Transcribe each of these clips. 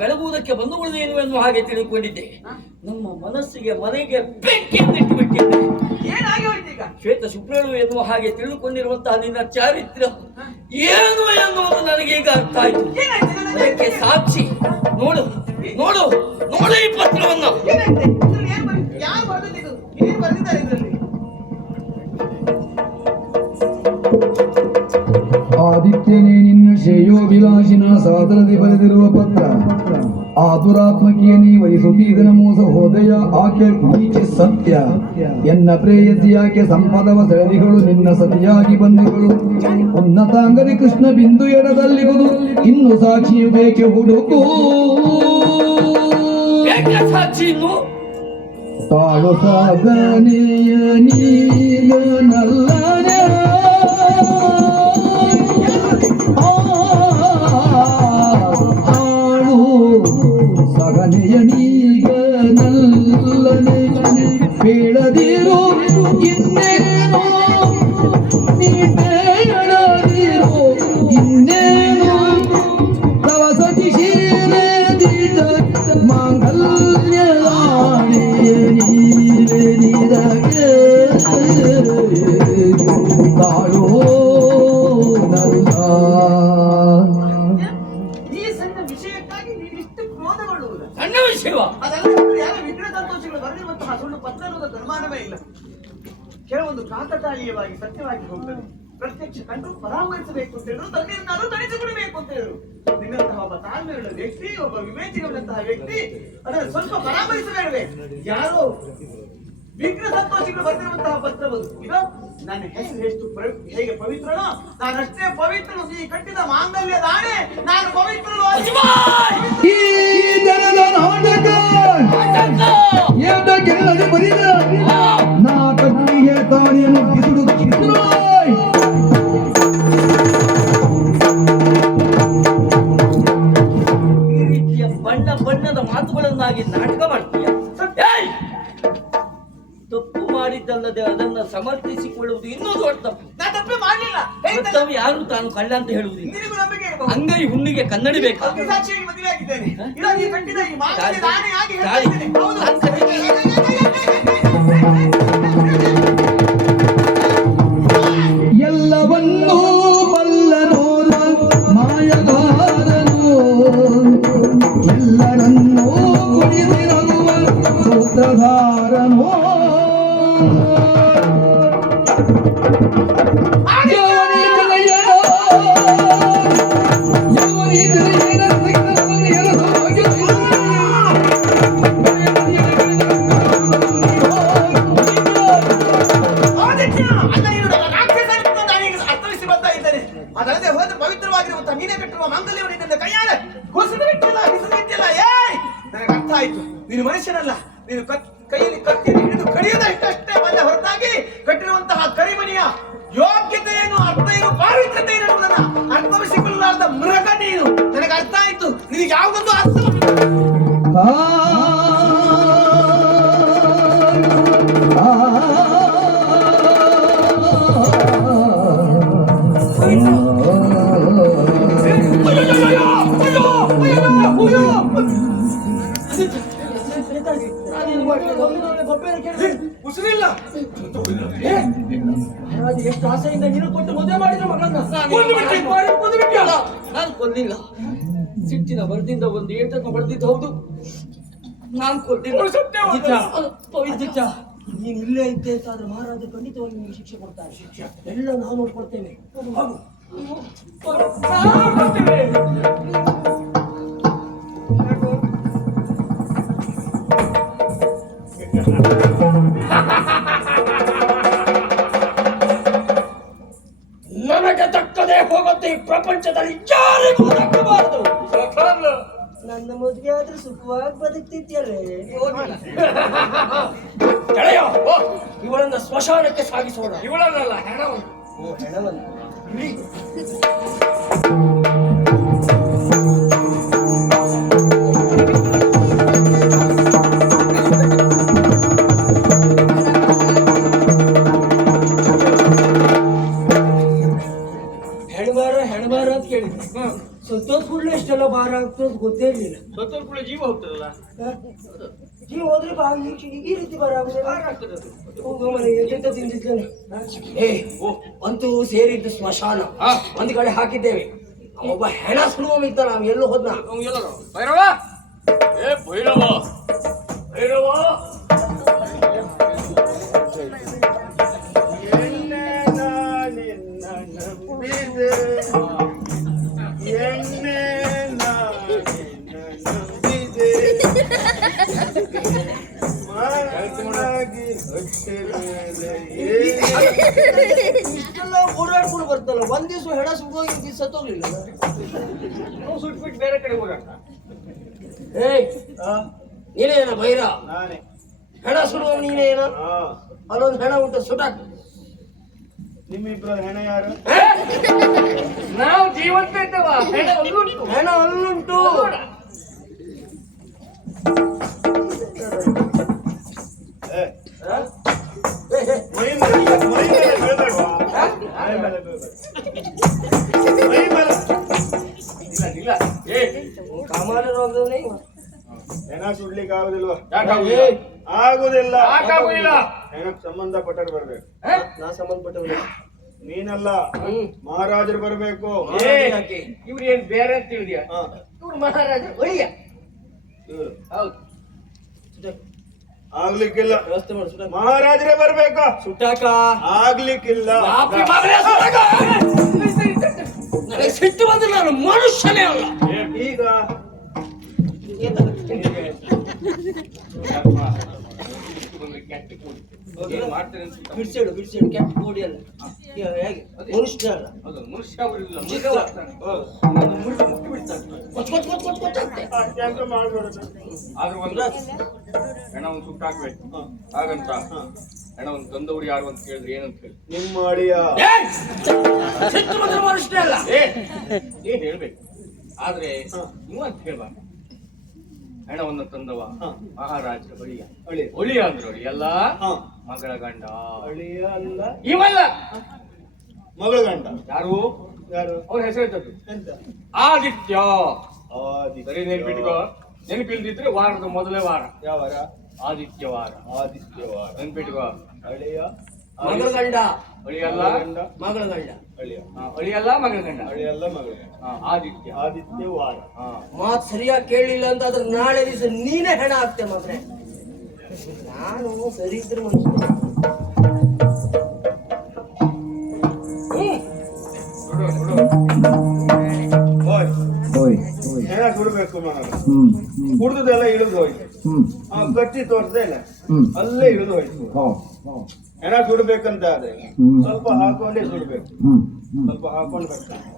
ಬೆಳಗುವುದಕ್ಕೆ ಬಂದುಕೊಳ್ಳುವುದೇನು ಎಂದು ಹಾಗೆ ತಿಳಿದುಕೊಂಡಿದ್ದೆ. ನಮ್ಮ ಮನಸ್ಸಿಗೆ ಮನೆಗೆ ಬೆಂಕಿಯನ್ನಿಟ್ಟು ಬಿಟ್ಟಿದ್ದೆ. ಏನಾಗಿ ಹೋಯ್ತು ಈಗ? ಶ್ವೇತ ಶುಕ್ರಳು ಎನ್ನುವ ಹಾಗೆ ತಿಳಿದುಕೊಂಡಿರುವಂತಹ ನಿನ್ನ ಚಾರಿತ್ರ್ಯ ಏನು ಎನ್ನುವುದು ನನಗೆ ಈಗ ಅರ್ಥ ಆಯ್ತು. ಅದಕ್ಕೆ ಸಾಕ್ಷಿ ನೋಡು ನೋಡು ನೋಡು ಈ ಪತ್ರವನ್ನು. ಯಾರು ಬರೆದಿದ್ದು? ಏನು ಬರೆದಿದ್ದಾರೆ ಇದರಲ್ಲಿ? ಆದಿತ್ಯನೇ ನಿನ್ನ ಶ್ರೇಯೋಭಿಲಾಷಿನ ಸಾದರದಿ ಬರೆದಿರುವ ಪತ್ರ. ಆತುರಾತ್ಮಕಿಯ ನೀ ವಹಿಸುತ್ತೀದನ ಮೋಸ ಹೋದಯ ಆಕೆ ಈಚೆ ಸತ್ಯ. ಎನ್ನ ಪ್ರೇಯಸಿಯಾಕೆ ಸಂಪದವ ಸರದಿಗಳು ನಿನ್ನ ಸತಿಯಾಗಿ ಬಂದಿಗಳು. ಉನ್ನತಾಂಗದಿ ಕೃಷ್ಣ ಬಿಂದು ಎಡದಲ್ಲಿಗುದು ಇನ್ನು ಸಾಕ್ಷಿಯು ಬೇಕೆ ಹುಡುಕು. ತಾಳು ಸಾಧನೆಯ ನೀಗ ನಲ್ಲನೆ ಆಳು ಸಹನೆಯ ನೀಗ ನಲ್ಲನೆ ಬೇಡದಿರು ಇನ್ನೇನು ನೀ ಬೇಡದಿರು ಇನ್ನೇನು ತವ ಸತಿ ಶೀಲದಿದ ಮಾಂಗಲ್ಯವಾಣಿಯ ನೀರೆ ನಿರಗೆ ತಾಳೋ ನಲ್ಲ. ಈ ಸಣ್ಣ ವಿಷಯಕ್ಕಾಗಿ ನೀವಿಷ್ಟು ಕ್ರೋಧಗೊಳ್ಳುವುದು ಸಣ್ಣ ವಿಷಯ ಅದೆಲ್ಲ ಯಾರ ವಿಘ್ನ ಸಂತೋಷಗಳು ಬರೆದಿರುವಂತಹ ಸುಳ್ಳು ಪತ್ರ ಅನ್ನೋದಕ್ಕೆ ಅನುಮಾನವೇ ಇಲ್ಲ. ಕೆಲವೊಂದು ಕಾಕತಾಳೀಯವಾಗಿ ಸತ್ಯವಾಗಿ ಹೋಗ್ತದೆ. ಪ್ರತ್ಯಕ್ಷ ಕಂಡು ಪರಾಮರಿಸಬೇಕು ಅಂತ ಹೇಳಿದ್ರು, ತಣ್ಣೀರನ್ನಾದ್ರೂ ತಣಿಸಿಬಿಡಬೇಕು ಅಂತ ಹೇಳಿದ್ರು. ನಿನ್ನಂತಹ ಒಬ್ಬ ತಾಳ್ಮೆಯುಳ್ಳ ವ್ಯಕ್ತಿ, ಒಬ್ಬ ವಿವೇಚಿಗಳಂತಹ ವ್ಯಕ್ತಿ ಅದನ್ನು ಸ್ವಲ್ಪ ಪರಾಮರಿಸಬೇಡವೆ? ಯಾರೋ ವಿಘ್ನ ಸಂತೋಷಗಳು ಬರೆದಿರುವಂತಹ ಪತ್ರವದು. ಇದು ನನ್ನ ಹೆಸರು ಎಷ್ಟು ಹೇಗೆ ಪವಿತ್ರನೋ ನಾನಷ್ಟೇ ಪವಿತ್ರನು. ಈ ಕಟ್ಟಿದ ಮಾಂಗಲ್ಯ ದಾಣೆ ನಾನು ಪವಿತ್ರನು. ಈ ಜನದ ನಾಟಕ ಏದಕ್ಕೆಲ್ಲದೆ ಬರಿದ ನಾ ಕಟ್ಟಿಗೆ ತಾಳಿಯನ್ನು ಕಿಸುಡು ಕಿಸುಡೋಯ್. ಈ ರೀತಿಯ ಬಣ್ಣ ಬಣ್ಣದ ಮಾತುಗಳನ್ನಾಗಿ ನಾಟಕ ಮಾಡ್ತೀಯ. ತಪ್ಪು ಮಾಡಿದ್ದಲ್ಲದೆ ಅದನ್ನ ಸಮರ್ಥಿಸಿಕೊಳ್ಳುವುದು ಇನ್ನೂ ದೊಡ್ಡ ತಪ್ಪು. ನಾನು ತಪ್ಪೇ ಮಾಡಲಿಲ್ಲ. ಕರ್ತವ್ಯ ಯಾರು ತಾನು ಕಳ್ಳ ಅಂತ ಹೇಳುವುದಿಲ್ಲ. ನಿನಗೂ ನಂಬಿಕೆ ಇರಬಹುದು. ಅಂಗೈ ಹುಣ್ಣಿಗೆ ಕನ್ನಡಿ ಬೇಕು. ಸಾಕ್ಷಿಯಾಗಿ ಮದುವೆ ಆಗಿದ್ದೇನೆ. ಇಲ್ಲ ನೀ ಕಟ್ಟಿದ ಈ ಮಾಂಗಲ್ಯ ದಾಣೆಯಾಗಿ ಹೇಳ್ತಾ ಇದ್ದೇನೆ. ಹೌದು. ಎಲ್ಲವನ್ನೂ ಬಲ್ಲನೋರ ಮಾಯಗಾರನು ಎಲ್ಲರನ್ನೂ ಕುಡಿದಿರಗುವ ಸೂತ್ರಧಾರನೋ. ಅದಲ್ಲದೆ ಹೋದ್ರೆ ಪವಿತ್ರವಾಗಿರುವಂತಹ ನೀನೇ ಕಟ್ಟಿರುವ ಮಾಂಗಲ್ಯವನ್ನು ನಿನ್ನ ಕೈಯಾರೆ ಹೊಸದು ಬಿಟ್ಟಿಲ್ಲ, ಹಿಡಿದು ಬಿಟ್ಟಿಲ್ಲ. ಏಯ್ ನನಗೆ ಅರ್ಥ ಆಯ್ತು, ನೀನು ಮನುಷ್ಯನಲ್ಲ. ನೀನು ಕೈಯಲ್ಲಿ ಕತ್ತಿಯನ್ನು ಹಿಡಿದು ಕಡಿಯೋದಷ್ಟೇ ಬಂದ ಹೊರತಾಗಿ ಕಟ್ಟಿರುವಂತಹ ಕರಿಮಣಿಯ ಯೋಗ್ಯತೆಯನ್ನು, ಅರ್ಥ ಏನು, ಪಾವಿತ್ರತೆ ಏನು ಅನ್ನುವುದನ್ನ ಅರ್ಥವಿಸಿಕೊಳ್ಳಲಾರದ ಮೃಗ ನೀನು. ನನಗೆ ಅರ್ಥ ಆಯ್ತು. ನಿನಗೆ ಯಾವುದೊಂದು ಅರ್ಥ ಉಸಿರಿಲ್ಲ. ಎಷ್ಟು ಆಸೆಯಿಂದ ನೀನು ಕೊಟ್ಟು ಮದುವೆ ಮಾಡಿದ್ರೆ ಮಗಳನ್ನ ನಾನು ಕೊಲ್ಲಿಲ್ಲ. ಸಿಟ್ಟಿನ ಬರದಿಂದ ಒಂದು ಏಟನ್ನು ಹೊಡೆದಿದ್ದು ಹೌದು, ನಾನು ಕೊಲ್ಲಿಲ್ಲ. ನೀನು ಇಲ್ಲೇ ಇದ್ದೆ ಅಂತಾದ್ರೆ ಮಹಾರಾಜ ಖಂಡಿತವಾಗಿ ನಿಮಗೆ ಶಿಕ್ಷೆ ಕೊಡ್ತಾರೆ. ಎಲ್ಲ ನಾವು ನೋಡ್ಕೊಳ್ತೇವೆ. ನನಗೆ ತಕ್ಕದೇ ಹೋಗುತ್ತೆ ಈ ಪ್ರಪಂಚದಲ್ಲಿ ಯಾರಿಗೂ ತಕ್ಕಬಾರದು. ನನ್ನ ಮದುವೆ ಆದ್ರೆ ಸುಖವಾಗಿ ಬದುಕ್ತಿದ್ಯಲ್ಲೇ. ಗೆಳೆಯ, ಇವಳನ್ನ ಸ್ಮಶಾನಕ್ಕೆ ಸಾಗಿಸೋಣ. ಇವಳನ್ನಲ್ಲ, ಹೆಣವನ್ನು. ಓ, ಹೆಣವನ್ನು. ಸತ್ತೋದ್ ಕೂಡ ಜೀವ ಹೋಗ್ತದಲ್ಲ. ಜೀವ ಹೋದ್ರೆ ಈ ರೀತಿ ಬರಾಗ್ತದೆ. ಹಾಗಾಗ್ತದೆ ಅದು. ಹೋಗೋ ಮನೆಗೆ ಎಂತ ತಿಂದಿದ್ದೇನೆ. ಅಂತೂ ಸೇರಿದ್ದು ಸ್ಮಶಾನ. ಒಂದು ಕಡೆ ಹಾಕಿದ್ದೇವೆ. ಒಬ್ಬ ಹೆಣ ಸುಡುವ ಇದ್ದ, ನಾವು ಎಲ್ಲೂ ಹೋದ್ನ. ಅವ್ನು ಎಲ್ಲರೂ ಭೈರವ, ಏ ಭೈರವ, ಭೈರವ, ಇಷ್ಟೆಲ್ಲ ಓಡಾಡ್ಕೊಂಡು ಬರ್ತಲ್ಲ, ಒಂದ್ ದಿವಸ ಹೆಣ ಸುಡೋಗಿ ದಿವಸ ಸತ್ತೋಗ್ಲಿಲ್ಲ. ಅವ್ನು ಸುಟ್ಬಿಟ್ಟು ಬೇರೆ ಕಡೆ ಓಡಾಡ್ತ. ನೀನೇನ ಭೈರ? ನಾನೇ. ಹೆಣ ಸುಡುವ ನೀನೇನ? ಅಲ್ಲೊಂದು ಹೆಣ ಉಂಟು, ಸುಟಾಕ. ನಿಮ್ಮಿಬ್ಬರ ಹೆಣ ಯಾರು? ನಾವು ಜೀವಂತ ಇದ್ದೇವ, ಹೆಣ ಅಲ್ಲುಂಟು. ಹೆಣ ಅಲ್ಲುಂಟು. ಮೈ ಮೇಲೆ ಬೀಳ್ಬೇಡ್ವಾ? ಮೈ ಮೇಲೆ ಬೀಳ್ಬೇಡ. ಮೈ ಮೇಲೆ ಇಲ್ಲ. ಕಾಮಾರನೇ ಹೆಣ ಸುಡ್ಲಿಕ್ಕೆ ಆಗುದಿಲ್ವಾ? ಆಗುದಿಲ್ಲ. ಆಗುದಿಲ್ಲ. ಹೆಣಕ್ಕೆ ಸಂಬಂಧಪಟ್ಟರು ಬರ್ಬೇಕು. ನಾ ಸಂಬಂಧಪಟ್ಟವನು ನೀನಲ್ಲ, ಮಹಾರಾಜರು ಬರ್ಬೇಕು. ಇವ್ರು ಏನ್ ಬೇರೆ ಅಂತ ತಿಳಿದ್ಯಾ? ಇವ್ರು ಮಹಾರಾಜ ಒಳಿಯ. ಇವ್ರು ಹೌದು, ಆಗ್ಲಿಕ್ಕಿಲ್ಲ. ವ್ಯವಸ್ಥೆ ಮಾಡು. ಸುಟಾಕ. ಮಹಾರಾಜರೇ ಬರ್ಬೇಕಾ? ಸುಟ್ಟಾಕ. ಆಗ್ಲಿಕ್ಕಿಲ್ಲ. ನನಗೆ ಸಿಟ್ಟು ಬಂದ್ರೆ ನಾನು ಮನುಷ್ಯನೇ ಅಲ್ಲ. ಈಗ ಬಿಡ್ಸಿಡು ಕೆಟ್ಟ ಕೋಡಿ ಅಲ್ಲ. ಹೇಗೆ ಮನುಷ್ಯ ಅಲ್ಲ. ಕೊಚ್ಚ ಅಂತೆ. ಕೆಲಸ ಮಾಡ್ಬಾರ್ದು. ಆದ್ರೂ ಒಂದು ಹೆಣವನ್ನು ಸುಟ್ಟಾಕ್ಬೇಕು. ಹಾಗಂತ ಹೆಣವನ್ನು ತಂದವರು ಯಾರು ಅಂತ ಕೇಳಿದ್ರೆ ಏನಂತ ಹೇಳಿ? ನಿಮ್ಮ ಅಳಿಯ. ಸಿಟ್ಟು ಬಂದ್ರೆ ಮನುಷ್ಯನೇ ಅಲ್ಲ. ಏನ್ ಹೇಳ್ಬೇಕು, ಆದ್ರೆ ನೀವು ಅಂತ ಹೇಳ್ಬಾರ್ದು. ಹೆಣವನ್ನು ತಂದವ ಮಹಾರಾಜ ಒಳಿಯ. ಒಳಿಯ ಅಂದ್ರೆ ಒಳಿಯಲ್ಲ, ಮಗಳ ಗಂಡ. ಅಳಿಯ ಅಲ್ಲ, ಇವಲ್ಲ, ಮಗಳ ಗಂಡ. ಯಾರು? ಯಾರು? ಅವ್ರ ಹೆಸರು ಇದ್ದದ್ದು ಎಂತ? ಆದಿತ್ಯ. ಆದಿತ್ಯ. ಸರಿ, ನೆನ್ಪಿಟ್ಕೋ. ನೆನಪಿಲ್ದಿದ್ರೆ ವಾರದ ಮೊದಲೇ ವಾರ ಯಾವ ವಾರ? ಆದಿತ್ಯವಾರ. ಆದಿತ್ಯವಾರ. ನೆನ್ಪಿಟ್ಕೋ. ಅಳಿಯ ಮಗಳ ಗಂಡ. ಅಳಿಯಲ್ಲ, ಮಗಳ ಗಂಡ. ಅಳಿಯ. ಅಳಿಯಲ್ಲ, ಮಗಳ ಗಂಡ. ಅಳಿಯಲ್ಲ, ಮಗಳ. ಆದಿತ್ಯ. ಆದಿತ್ಯವಾರ. ಮಾತು ಸರಿಯಾಗಿ ಕೇಳಲಿಲ್ಲ ಅಂತ ಅದ್ರ ನಾಳೆ ದಿವಸ ನೀನೇ ಹೆಣ ಆಗ್ತೆ ಮಗನೆ. ನಾನು ಸರಿ ಇದ್ರೆ ಮನುಷ್ಯ. ಹೆಣ ಸುಡ್ಬೇಕು ಮಗ. ಕುಡ್ದದೆಲ್ಲ ಇಳಿದು ಹೋಯ್ತು. ಕಟ್ಟಿ ತೋರ್ಸದೇ ಇಲ್ಲ, ಅಲ್ಲೇ ಇಳಿದು ಹೋಯ್ತು. ಹೆಣ ಸುಡ್ಬೇಕಂತ ಆದ್ರೆ ಸ್ವಲ್ಪ ಹಾಕೊಂಡೇ ಸುಡ್ಬೇಕು. ಸ್ವಲ್ಪ ಹಾಕೊಂಡು ಬರ್ತಾನೆ.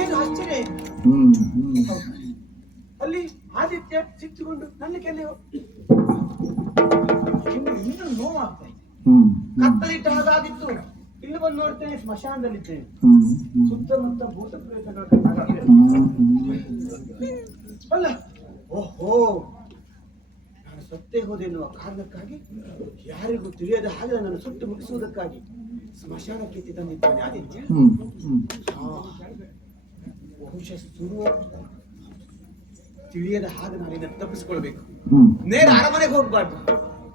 ಏನು ಆಶ್ಚರ್ಯ ಇದು. ಅಲ್ಲಿ ಆದಿತ್ಯ ಸಿಟ್ಟುಕೊಂಡು ನನ್ನ ಕೆಲೆ ಇನ್ನೂ ನೋವಾಗ್ತಾ ಇದೆ. ಕತ್ತಲಿಟ್ಟ ಹಾಗಾದಿತ್ತು. ಇಲ್ಲಿ ಬಂದು ನೋಡ್ತೇನೆ, ಸ್ಮಶಾನದಲ್ಲಿದ್ದೇನೆ. ಸುತ್ತಮುತ್ತ ಭೂತ ಪ್ರೇತಗಳ ಕಣ್ಣಾಗಿದೆ. ಅಲ್ಲ, ಓಹೋ, ನಾನು ಸತ್ತೇ ಹೋದೆ ಎನ್ನುವ ಕಾರಣಕ್ಕಾಗಿ, ಯಾರಿಗೂ ತಿಳಿಯದ ಹಾಗೆ ನನ್ನನ್ನು ಸುಟ್ಟು ಮುಗಿಸುವುದಕ್ಕಾಗಿ ಸ್ಮಶಾನಕ್ಕೆ ಎತ್ತಿ ತಂದಿದ್ದಾನೆ ಆದಿತ್ಯ. ಬಹುಶಃ ಸುಡುವ ತಿಳಿಯದ ಹಾಗೆ ನಾನು ಇದನ್ನು ತಪ್ಪಿಸಿಕೊಳ್ಬೇಕು. ನೇರ ಅರಮನೆಗೆ ಹೋಗ್ಬಾರ್ದು,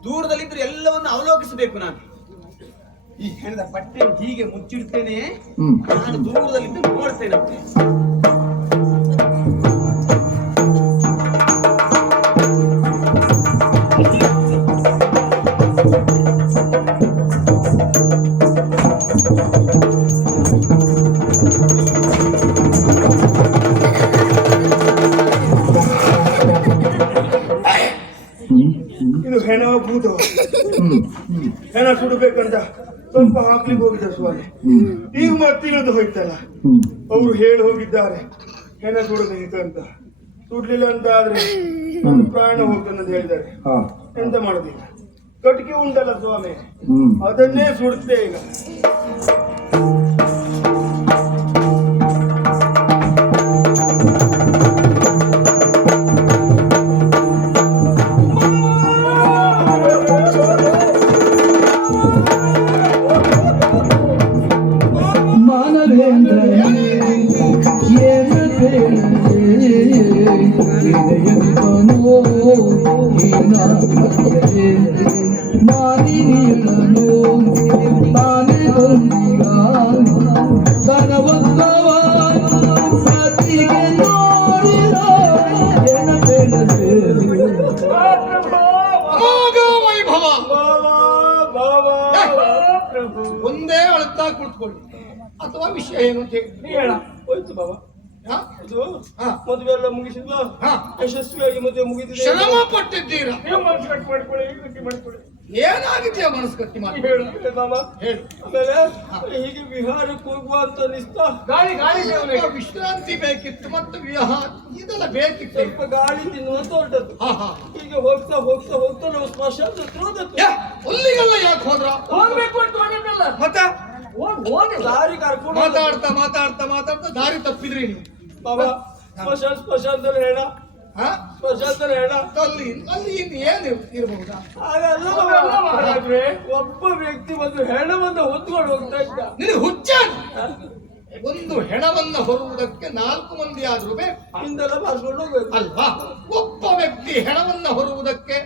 ದೂರದಲ್ಲಿದ್ದರೂ ಎಲ್ಲವನ್ನು ಅವಲೋಕಿಸಬೇಕು. ನಾನು ಈ ಹೆಣದ ಪಟ್ಟೆಯನ್ನು ಹೀಗೆ ಮುಚ್ಚಿಡ್ತೇನೆ, ನಾನು ದೂರದಲ್ಲಿದ್ದು ನೋಡ್ತೇನೆ. ಇದು ಹೆಣ ಭೂತ. ಹೆಣ ಸುಡಬೇಕಂತ ಸ್ವಲ್ಪ ಹಾಕ್ಲಿಕ್ಕೆ ಹೋಗಿದ್ದ ಸ್ವಾಮಿ. ಈಗ ಮತ್ತಿಳಿದು ಹೋಯ್ತಲ್ಲ. ಅವರು ಹೇಳಿ ಹೋಗಿದ್ದಾರೆ ಹೆಣ ಸುಡಬೇಕಂತ. ಸುಡ್ಲಿಲ್ಲ ಅಂತ ಆದ್ರೆ ನನ್ನ ಪ್ರಾಣ ಹೋಗ್ತಾನೆ ಅಂತ ಹೇಳಿದ್ದಾರೆ. ಎಂತ ಮಾಡುದಿಲ್ಲ, ತೊಟ್ಟಿ ಉಂಟಲ್ಲ ಸ್ವಾಮಿ, ಹ್ಮ್ ಅದನ್ನೇ ಸುಡುತ್ತೆ ಈಗ. ಮಾನವೇಂದ್ರ ಏನು ಇದೆಯಂತನೋ ಮಾನಿನಿಯನೋ ತಾನೇ ಬಂದಿಗ ತನವತ್ತವ ಸತಿಗೆ ನೋಡಿದ ಏನ ಬೇಡದೆ ಅಮೋಘ ವೈಭವ. ಬಾಬಾ ಬಾಬಾ ಪ್ರಭು ಒಂದೇ ಅಳ್ತಾ ಕುಳಿತುಕೊಳ್ಳಿ, ಅಥವಾ ವಿಷಯ ಏನು ಅಂತ ಹೇಳಿ. ನೀ ಹೇಳ. ಹೋಯ್ತು ಬಾಬಾ, ಹಾ? ಅದು ಹಾ. ಮದುವೆ ಎಲ್ಲ ಮುಗಿಸಿದ್ವಾ? ಹಾ. ಯಶಸ್ವಿಯಾಗಿ ಮದುವೆ ಮುಗಿದಿದೆ. ಶ್ರಮ ಪಟ್ಟಿದ್ದೀರಾ, ನೀವು ಮನಸ್ಸು ಕಟ್ಟು ಮಾಡ್ಕೊಳ್ಳಿ, ಗಟ್ಟಿ ಮಾಡ್ಕೊಳ್ಳಿ. ಏನಾಗಿದೆಯಾ ಮನಸ್ಸು ಗಟ್ಟಿ ಮಾಡಿ ಹೇಳು ಬಾಬಾ. ಹೇಳು. ಆಮೇಲೆ ಹೀಗೆ ವಿಹಾರಕ್ಕೆ ಹೋಗುವ ಅಂತ ಅನಿಸ್ತಾ ಗಾಳಿ ಗಾಳಿ ಸೇವನೆ, ವಿಶ್ರಾಂತಿ ಬೇಕಿತ್ತು ಮತ್ತು ವಿಹಾರ ಇದೆಲ್ಲ ಬೇಕಿತ್ತು. ಸ್ವಲ್ಪ ಗಾಳಿ ತಿನ್ನುವ ತೋಟದ್ದು. ಹಾ ಹಾ. ಹೀಗೆ ಹೋಗ್ತಾ ಹೋಗ್ತಾ ಹೋಗ್ತಾ ನಾವು ಸ್ಮಶಾನದ ಹತ್ರ ಹೋದದ್ದು. ಯಾ, ಅಲ್ಲಿಗೆಲ್ಲ ಯಾಕೆ ಹೋದ್ರ? ಹೋಗ್ಬೇಕು ಅಂತ ಮಾಡಿದ್ನಲ್ಲ. ಮತ್ತೆ ಹೋಗಿ ದಾರಿ ಕರ್ಕೊಂಡು ಮಾತಾಡ್ತಾ ಮಾತಾಡ್ತಾ ಮಾತಾಡ್ತಾ ದಾರಿ ತಪ್ಪಿದ್ರಿ ನೀವು. ಬಾಬಾ. ಸ್ಮಶಾನದಲ್ಲಿ ಹೇಳ, ಹಾ? ಸ್ಮಶಾನದಲ್ಲಿ ಹೇಳ. ಅಲ್ಲಿ ಅಲ್ಲಿ ಇನ್ನು ಏನು ಇರಬಹುದಾ? ಹಾಗಲ್ಲ ಮಹಾರಾಜ್ರೆ, ಒಬ್ಬ ವ್ಯಕ್ತಿ ಒಂದು ಹೆಣವನ್ನು ಹೊತ್ಕೊಂಡು ಹೋಗ್ತಾ ಇದ್ದ. ನಿನಗೆ ಹುಚ್ಚ? ಒಂದು ಹೆಣವನ್ನ ಹೊರುವುದಕ್ಕೆ 4 ಮಂದಿ ಆದ್ರೂ ಬೇಕು ಹಿಂದೆಲ್ಲ ಬಾರ್ಸ್ಕೊಂಡು ಹೋಗ್ಬೇಕು ಅಲ್ವಾ? ಒಬ್ಬ ವ್ಯಕ್ತಿ ಹೆಣವನ್ನ ಹೊರುವುದಕ್ಕೆ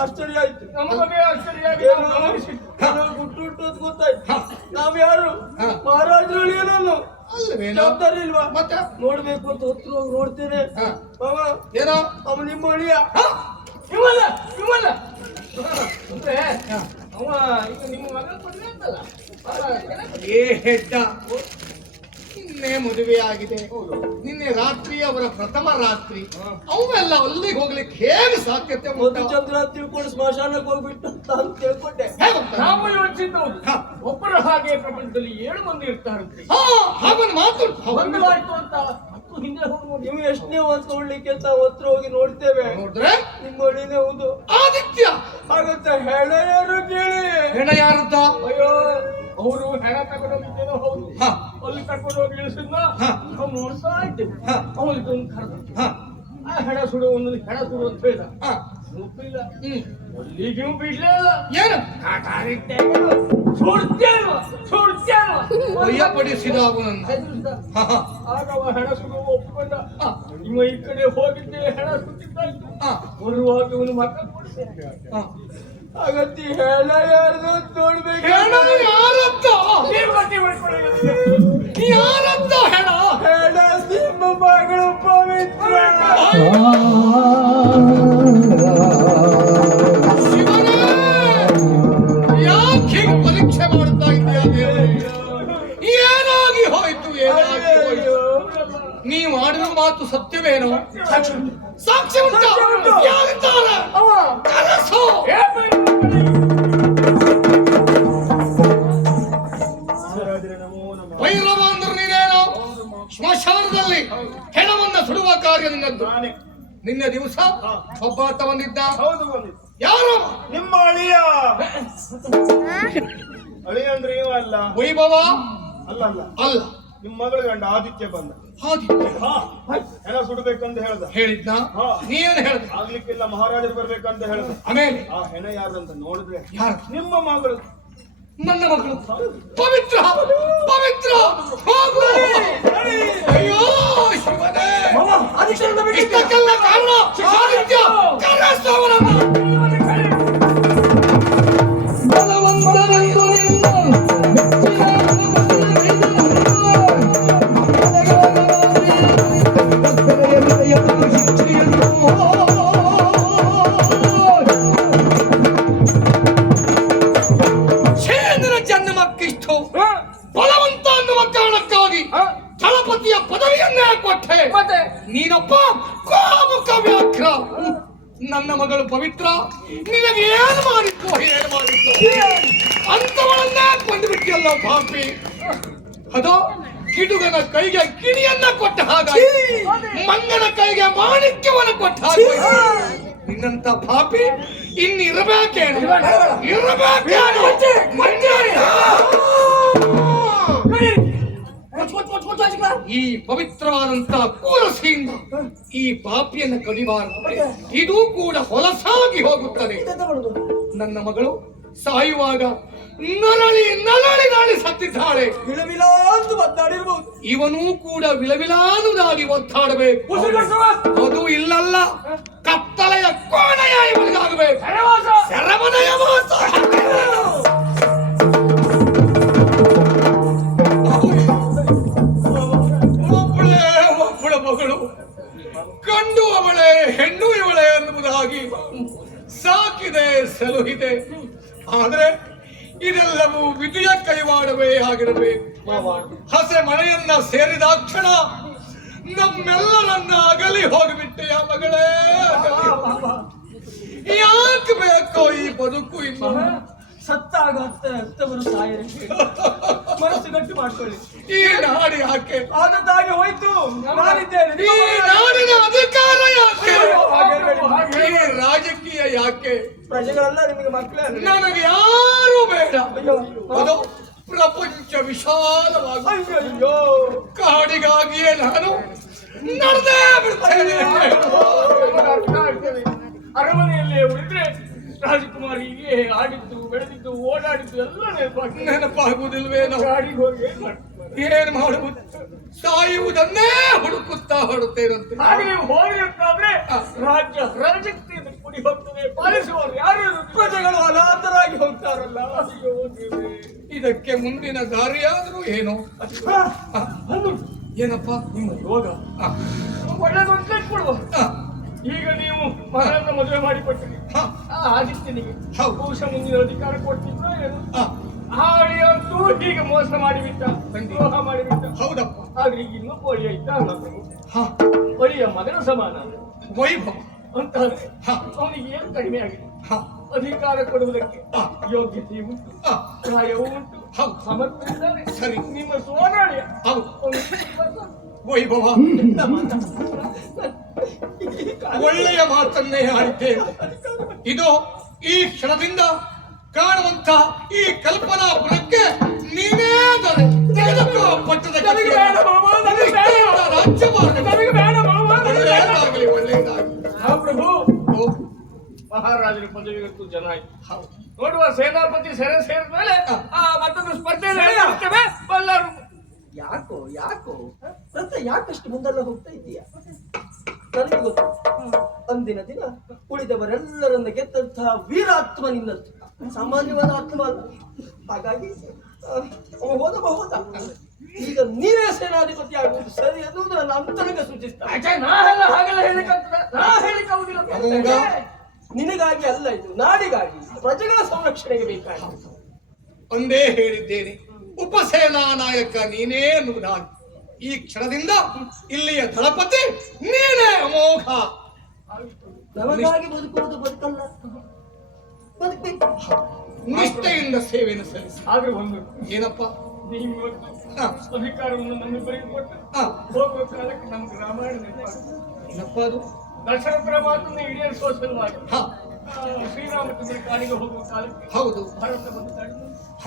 ಆಶ್ಚರ್ಯ ಆಯ್ತು. ನಮಗೆ ಆಶ್ಚರ್ಯ ಆಗಿ ಹುಟ್ಟು ಅಂತ ಗೊತ್ತಾಯ್ತು. ನಾವ್ ಯಾರು? ಹಾ. ಮಹಾರಾಜರು ಏನನ್ನು ಅಲ್ವೇನೋ? ಜವಾಬ್ದಾರಿ ಇಲ್ವಾ? ಮತ್ತೆ ನೋಡ್ಬೇಕು ಅಂತ ಹತ್ರ ಹೋಗಿ ನೋಡ್ತೇನೆ. ಹಾ. ಬಾಬಾ, ಏನೋ ಅವ ನಿಮ್ಮ ಅಳಿಯ. ಹಾ? ಇವಲ್ಲ ಇವಲ್ಲ ಅಂದ್ರೆ ಅವ ಈಗ ನಿಮ್ಮ ಮಗನ ಮದುವೆ ಅಂತಲ್ಲ. ಏ ಹೆಡ್ಡ, ನಿನ್ನೆ ಮದುವೆ ಆಗಿದೆ, ನಿನ್ನೆ ರಾತ್ರಿ ಅವರ ಪ್ರಥಮ ರಾತ್ರಿ, ಅವೆಲ್ಲ ಅಲ್ಲಿಗೆ ಹೋಗ್ಲಿಕ್ಕೆ ಹೇಗೆ ಸಾಧ್ಯತೆ ಉಂಟು? ಮಧುಚಂದ್ರ ತಿಳ್ಕೊಂಡು ಸ್ಮಶಾನಕ್ಕೆ ಹೋಗ್ಬಿಟ್ಟು ಅಂತ ತಿಳ್ಕೊಂಡೆ. ಹೇಗೆ ಹೋಗ್ತಾನೆ? ನಾವು ಯೋಚಿಸಿದ್ದು ಹಾ. ಒಬ್ಬರ ಹಾಗೆ ಪ್ರಪಂಚದಲ್ಲಿ 7 ಮಂದಿ ಇರ್ತಾರಂತೆ. ಹಾ, ಹಾಗೊಂದು ಮಾತು ಒಂದು ಆಯ್ತು ಅಂತ ಹತ್ತು ಹಿಂದೆ ಹೋಗಿ ನೋಡಿ. ನೀವು ಎಷ್ಟನೇ ಒಂದು ನೋಡ್ಲಿಕ್ಕೆ ಅಂತ ಹತ್ರ ಹೋಗಿ ನೋಡ್ತೇವೆ. ನೋಡಿದ್ರೆ ನಿಮ್ಮ ಅಳಿನೇ ಹೌದು. ಆದಿತ್ಯ. ಹಾಗಂತ ಹೆಣ ಯಾರು ಕೇಳಿ. ಹೆಣ ಯಾರದ್ದ? ಅಯ್ಯೋ, ಅವರು ಹೆಣ ತಗೊಂಡೋಗಿದ್ದೇನೋ ಹೌದು. ಹಾ. ಅಲ್ಲಿ ಕರ್ಕೊಂಡು ಹೋಗಿ ಇಳಿಸಿದ್ನ. ಹಾ. ನಾವು ನೋಡ್ತಾ ಇದ್ದೇವೆ. ಹಾ. ಅವನಿಗೆ ಒಂದು ಕರೆದ. ಹಾ. ಆ ಹೆಣ ಸುಡು, ಒಂದೊಂದು ಹೆಣ ಸುಡು ಅಂತ ಹೇಳ್ದ. ಹಾ. ಒಪ್ಪಿಲ್ಲ. ಹ್ಮ್. ಅಲ್ಲಿಗೂ ಬಿಡ್ಲೇ ಇಲ್ಲ. ಏನು ಭಯಪಡಿಸಿದ ಅವನನ್ನು. ಹೆದರಿಸಿದ. ಹಾ, ಹಾ. ಆಗ ಅವ ಹೆಣ ಸುಡುವ ಒಪ್ಪಿಕೊಂಡ. ಹಾ. ಇವ ಈ ಕಡೆ ಹೋಗಿದ್ದೆ ಹೆಣ ಸುತ್ತಿದ್ದಾಯ್ತು. ಹಾ. ಬರುವಾಗ ಇವನು ಮಕ್ಕ ಕೊಡಿಸಿ. ಹಾ. ಹಾಗಂತಿ ಹೆಣ ಯಾರ್ದು ಅಂತ ನೋಡ್ಬೇಕು. ಹೆಣ ಯಾರದ್ದ? ನೀವು ಗಟ್ಟಿ ಮಾಡ್ಕೊಳ್ಳಿ. ಯಾರದ್ದ ಹೆಣ? ಹೆಣ ನಿಮ್ಮ ಮಗಳು ಪವಿತ್ರ. ಶಿವನೇ, ಯಾಕೆ ಹೀಗೆ ಪರೀಕ್ಷೆ ಮಾಡ್ತಾ ಇದ್ದೀಯ ದೇವರೇ? ಏನಾಗಿ ಹೋಯ್ತು? ಏನಾಗಿ ಹೋಯ್ತು? ನೀವು ಆಡಿದ ಮಾತು ಸತ್ಯವೇನೋ? ಸಾಕ್ಷಿ ಉಂಟು. ಯಾರಿದ್ದಾರೆ? ಕರೆಸು. ಭೈರವ ಅಂದ್ರೆ ನೀನೇನೋ ಸ್ಮಶಾನದಲ್ಲಿ ಹೆಣವನ್ನ ಸುಡುವ ಕಾರ್ಯ ನಿನ್ನದ್ದು. ನಿನ್ನೆ ದಿವಸ ಒಬ್ಬ ಆತ ಬಂದಿದ್ದ. ಹೌದು ಬಂದಿದ್ದು. ಯಾರು? ನಿಮ್ಮ ಅಳಿಯ. ಅಳಿಯ ಅಂದ್ರೆ ಇವ ಅಲ್ಲ. ವೈಭವ ಅಲ್ಲ ಅಲ್ಲ, ಅಲ್ಲ, ನಿಮ್ಮ ಮಗಳ ಗಂಡ ಆದಿತ್ಯ ಬಂದ. ಆದಿತ್ಯ. ಹೆಣ ಸುಡಬೇಕಂತ ಹೇಳ್ದ. ಹೇಳಿದ್ನ? ಹಾ. ನೀನು ಹೇಳ್ದ? ಆಗ್ಲಿಕ್ಕಿಲ್ಲ, ಮಹಾರಾಜರು ಬರ್ಬೇಕಂತ ಹೇಳ್ದ. ಆಮೇಲೆ ಆ ಹೆಣ ಯಾರ್ದಂತ ನೋಡಿದ್ರೆ ಯಾರು? ನಿಮ್ಮ ಮಗಳು. ನನ್ನ ಮಗಳು ಪವಿತ್ರ. ಪವಿತ್ರ ಹೋಗು. ಅಯ್ಯೋ ಶಿವನೇ, ಇಷ್ಟಕ್ಕೆಲ್ಲ ಕಾರಣ ಆದಿತ್ಯ. ಕರೆಸು ಅವನನ್ನು. ಬಲವಂತನೆಂದು ನಿನ್ನ ಸೇನರ ಜನ್ಮಕ್ಕಿಷ್ಟು ಬಲವಂತ ಅನ್ನುವ ಕಾರಣಕ್ಕಾಗಿ ದಳಪತಿಯ ಪದವಿಯನ್ನೇ ಕೊಟ್ಟೆ. ಮತ್ತೆ ನೀನೊಬ್ಬ ಕಾಮುಕ ವ್ಯಾಘ್ರ. ನನ್ನ ಮಗಳು ಪವಿತ್ರ ನಿನಗೆ ಏನು ಮಾಡಿತ್ತು? ಏನು ಮಾಡಿತ್ತು? ಅಂತವಳನ್ನೇ ಕೊಂದುಬಿಟ್ಟಿಯಲ್ಲ ಪಾಪಿ. ಅದು ಕಿಡುಗನ ಕೈಗೆ ಕಿಡಿಯನ್ನ ಕೊಟ್ಟ ಹಾಗಾಗಿ, ಮಂಗನ ಕೈಗೆ ಮಾಣಿಕ್ಯವನ್ನು ಕೊಟ್ಟ ಹಾಗೆ ನಿನ್ನಂತ ಪಾಪಿ ಇನ್ನಿರಬೇಕೇನು ಈ ಪವಿತ್ರವಾದಂತ ಕೂರಸಿಯಿಂದ ಈ ಪಾಪಿಯನ್ನು ಕಡಿಬಾರದು. ಇದು ಕೂಡ ಹೊಲಸಾಗಿ ಹೋಗುತ್ತದೆ. ನನ್ನ ಮಗಳು ಸಾಯುವಾಗ ನರಳಿ ನರಳಿ ನಾಳಿ ಸತ್ತಿದ್ದಾಳೆ. ವಿಳವಿಲ ಅಂತ ಒದ್ದಾಡಿರ್ಬೋದು. ಇವನೂ ಕೂಡ ವಿಲವಿಲಾನುದಾಗಿ ಒತ್ತಾಡಬೇಕು. ಅದು ಇಲ್ಲಲ್ಲ, ಕತ್ತಲೆಯ ಕೋಣೆಯ ಇವನಿಗಾಗಬೇಕು. ಸೆರಮನೆಯ ವಾಸ. ಒಬ್ಬಳ ಮಗಳು, ಗಂಡು ಅವಳೇ ಹೆಣ್ಣು ಇವಳೇ ಅನ್ನುವುದಾಗಿ ಸಾಕಿದೆ, ಸಲುಹಿದೆ. ಆದರೆ ಇದೆಲ್ಲವೂ ವಿಧಿಯ ಕೈವಾಡವೇ ಆಗಿರಬೇಕು. ಹಸೆ ಮನೆಯನ್ನ ಸೇರಿದಾಕ್ಷಣ ನಮ್ಮೆಲ್ಲರನ್ನ ಅಗಲಿ ಹೋಗಿಬಿಟ್ಟೆಯ ಮಗಳೇ. ಯಾಕೆ ಬೇಕೋ ಈ ಬದುಕು? ಇನ್ನು ಸತ್ತಾಗ ಅತ್ತವರು ಸಾಯರೆ ಮನಸ್ಸು ಗಟ್ಟಿ ಮಾಡ್ಕೊಳ್ಳಿ. ಈ ನಾಡಿ ಯಾಕೆ ಆದದ್ದಾಗಿ ಹೋಯ್ತು. ನಾನಿದ್ದೇನೆ. ಈ ನಾಡಿನ ಅಧಿಕಾರ ಯಾಕೆ? ಈ ರಾಜಕೀಯ ಯಾಕೆ? ಪ್ರಜೆಗಳೆಲ್ಲ ನಿಮಗೆ ಮಕ್ಕಳೇ. ನನಗೆ ಯಾರು ಬೇಡ. ಅದು ಪ್ರಪಂಚ ವಿಶಾಲವಾಗಿ. ಅಯ್ಯೋ, ಕಾಡಿಗಾಗಿಯೇ ನಾನು ನಡೆದೇ ಬಿಡ್ತೇನೆ. ಅರಮನೆಯಲ್ಲೇ ಉಳಿದ್ರೆ ರಾಜಕುಮಾರಿಗೆ ಆಡಿದ್ದು, ಬೆಳೆದಿದ್ದು, ಓಡಾಡಿದ್ದು ಎಲ್ಲ ನೆನಪಾಗುವುದಿಲ್ವೇನೋ? ಗಾಡಿಗೆ ಹೋಗಿ ಏನ್ ಮಾಡುವುದು? ಸಾಯುವುದನ್ನೇ ಹುಡುಕುತ್ತಾ ಹೊರಡುತ್ತೇನಂತೆ. ಹಾಗೆ ನೀವು ಹೋಗಬೇಕಾದ್ರೆ ರಾಜಕೀಯ ಕುಡಿ ಹೋಗ್ತದೆ. ಪಾಲಿಸುವವರು ಯಾರು? ಪ್ರಜೆಗಳು ಅನಾಥರಾಗಿ ಹೋಗ್ತಾರಲ್ಲ. ಅಯ್ಯೋ ದೇವರೇ. ಇದಕ್ಕೆ ಮುಂದಿನ ದಾರಿಯಾದರೂ ಏನೋ? ಏನಪ್ಪ ನಿಮ್ಮ ಯೋಗ ಒಳ್ಳೆದೊಂದು ಕಟ್ಕೊಡುವ. ಈಗ ನೀವು ಮಗನನ್ನ ಮದುವೆ ಮಾಡಿಕೊಟ್ಟಿರಿ. ಆದಿತ್ಯನಿಗೆ ಬಹುಶಃ ಮುಂದಿನ ಅಧಿಕಾರ ಕೊಡ್ತಿದ್ರು ಏನು? ಆಳಿಯಂತೂ ಹೀಗೆ ಮೋಸ ಮಾಡಿಬಿಟ್ಟ, ದ್ರೋಹ ಮಾಡಿಬಿಟ್ಟ. ಹೌದಪ್ಪ. ಆದ್ರೆ ಈಗ ಇನ್ನೂ ಕೋಳಿ ಆಯ್ತಾ? ಒಳಿಯ ಮಗನ ಸಮಾನ ವೈಭವ ಅಂತ ಅವನಿಗೆ ಏನು ಕಡಿಮೆ ಆಗಿದೆ? ಅಧಿಕಾರ ಕೊಡುವುದಕ್ಕೆ ಯೋಗ್ಯತೆ ಉಂಟು, ಪ್ರಾಯವೂ ಉಂಟು, ಸಮರ್ಥರಿದ್ದಾರೆ. ಸರಿ, ನಿಮ್ಮ ಸೋನಾಳಿಯ ವೈಭವ ಒಳ್ಳೆಯ ಮಾತನ್ನೇ ಆಡಿದ್ದೇನೆ. ಇದು ಈ ಕ್ಷಣದಿಂದ ಕಾಣುವಂತ ಈ ಕಲ್ಪನಾಪುರಕ್ಕೆ ನೀನೇ ದೊರೆ. ತೆಗೆದುಕೋ ಪಟ್ಟದ ಒಳ್ಳೆಯದಾಗಲಿ, ಒಳ್ಳೆಯದಾಗಲಿ. ಪ್ರಭು ಮಹಾರಾಜರ ಪದವಿಗಂತೂ ಜನ ಆಯ್ತು. ನೋಡುವ ಸೇನಾಪತಿ ಸೆರೆ ಸೇರಿದ ಮೇಲೆ ಮತ್ತೊಂದು ಸ್ಪರ್ಧೆ ಎಲ್ಲರೂ. ಯಾಕೋ ರಥ ಯಾಕಷ್ಟು ಮುಂದೆಲ್ಲ ಹೋಗ್ತಾ ಇದೀಯ? ನನಗೆ ಗೊತ್ತು, ಅಂದಿನ ದಿನ ಉಳಿದವರೆಲ್ಲರನ್ನ ಗೆದ್ದಂತಹ ವೀರಾತ್ಮ ನಿನ್ನದ್ದು, ಸಾಮಾನ್ಯವಾದ ಆತ್ಮ ಅಲ್ಲ. ಹಾಗಾಗಿ ಹೋದ ಈಗ ನೀವೇ ಸೇನಾಧಿಪತಿ ಆಗುವುದು ಸರಿ ಅನ್ನುವುದು ನನ್ನ ಅಂತರಂಗ ಸೂಚಿಸ್ತಾರೆ. ಹಾಗೆಲ್ಲ ಹೇಳಿಕಾಗುದಿಲ್ಲ. ನಿನಗಾಗಿ ಅಲ್ಲ, ಇದು ನಾಡಿಗಾಗಿ, ಪ್ರಜೆಗಳ ಸಂರಕ್ಷಣೆಗೆ ಬೇಕಾಗಿ. ಒಂದೇ ಹೇಳಿದ್ದೇನೆ, ಉಪಸೇನಾ ನಾಯಕ ನೀನೇ ಅನ್ನುವುದು ನಾನು. ಈ ಕ್ಷಣದಿಂದ ಇಲ್ಲಿಯ ದಳಪತಿ ನೀನೇ. ಅಮೋಘ. ನಮಗಾಗಿ ಬದುಕುವುದು ಬದುಕಲ್ಲ, ಬದುಕಬೇಕು. ನಿಷ್ಠೆಯಿಂದ ಸೇವೆಯನ್ನು ಸಲ್ಲಿಸಿ. ಆದ್ರೆ ಒಂದು ಏನಪ್ಪ? ನೀವು ಅಧಿಕಾರವನ್ನು ನಮ್ಮಿಬ್ಬರಿಗೆ ಕೊಟ್ಟು ಹೋಗುವ ಕಾಲಕ್ಕೆ ನಮ್ಗೆ ರಾಮಾಯಣ ನೆನಪಾಗ್ತದೆ. ಏನಪ್ಪ ಅದು? ದಶರಥರ ಮಾತನ್ನು ಈಡೇರಿಸುವ ಸಲುವಾಗಿ ಶ್ರೀರಾಮಚಂದ್ರ ಕಾಡಿಗೆ ಹೋಗುವ ಕಾಲಕ್ಕೆ ಹೌದು, ಭರತ ಬಂದು ತಡೆದು ಹ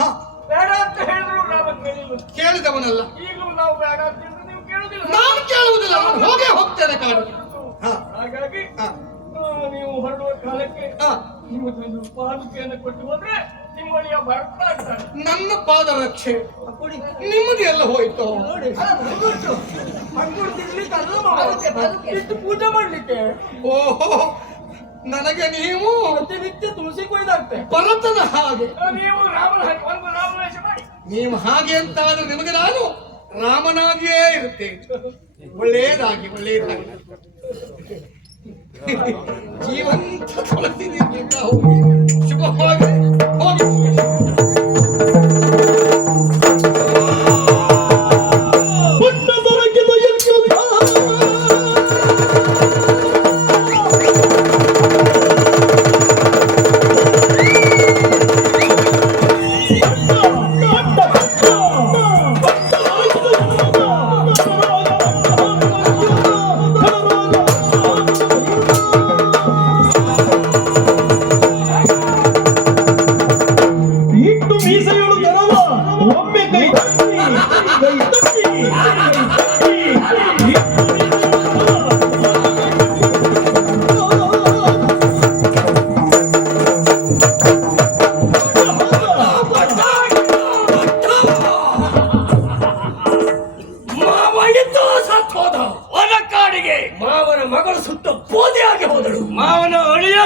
ಬೇಡ ಅಂತ ಹೇಳಿದ್ರು. ರಾಮ ಕೇಳಿಲ್ಲ, ಕೇಳಿದವನಲ್ಲ. ಈಗಲೂ ನಾವು ಬೇಡ ಅಂತ ಹೇಳಿದ್ರೆ ನೀವು ಕೇಳುದಿಲ್ಲ. ನಾನು ಕೇಳುವುದಿಲ್ಲ, ನಾನು ಹೋಗೇ ಹೋಗ್ತೇನೆ ಕಾಡಿಗೆ. ಹಾಗಾಗಿ ನೀವು ಹೊರಡುವ ಕಾಲಕ್ಕೆ ನಿಮ್ಮದೊಂದು ಪಾದುಕೆಯನ್ನು ಕೊಟ್ಟು ಹೋದ್ರೆ ನಿಮ್ಮೊಳಿಯ ಭರತ ಆಗ್ತಾರೆ. ನನ್ನ ಪಾದ ರಕ್ಷೆ ನಿಮ್ಮದು ಎಲ್ಲ ಹೋಯ್ತು. ಇಷ್ಟು ಪೂಜೆ ಮಾಡ್ಲಿಕ್ಕೆ ಓಹೋ, ನನಗೆ ನೀವು ಪ್ರತಿನಿತ್ಯ ತುಳಸಿ ಕೊಯ್ದಾಗ್ತೆ. ಭರತನ ಹಾಗೆ. ನೀವು ರಾಮನ ಹಾಗೆ ಒಂದು ರಾಮವೇಷ ಮಾಡಿ. ನೀವು ಹಾಗೆ ಅಂತ ಆದ್ರೆ ನಿಮಗೆ ನಾನು ರಾಮನಾಗಿಯೇ ಇರುತ್ತೇನೆ. ಒಳ್ಳೆಯದಾಗಿ, ಒಳ್ಳೆಯದಾಗಿ. ಜೀವಂತ ತುಳಸಿ ಹೋಗಿ ಶುಭವಾಗಿ ಹೋಗಿ.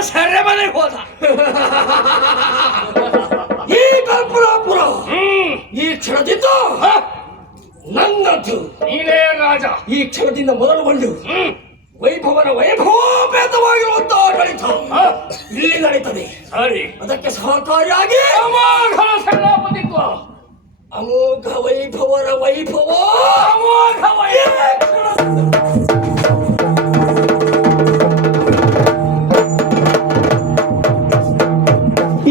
ಸೆರೆಮನೆಗೆ ಹೋದ. ಈ ಕಲ್ಪನಾಪುರ ಈ ಕ್ಷಣದಿಂದ ನನ್ನದು. ನೀನೇ ರಾಜ. ಈ ಕ್ಷಣದಿಂದ ಮೊದಲುಗೊಂಡು ವೈಭವನ ವೈಭವೋಪೇತವಾಗಿರುವಂತಹ ಆಡಳಿತ ಇಲ್ಲಿ ನಡೀತದೆ. ಸರಿ. ಅದಕ್ಕೆ ಸಹಕಾರಿಯಾಗಿ ಅಮೋಘ ಸೇನಾಪತಿತ್ವ, ಅಮೋಘ ವೈಭವರ ವೈಭವ, ಅಮೋಘ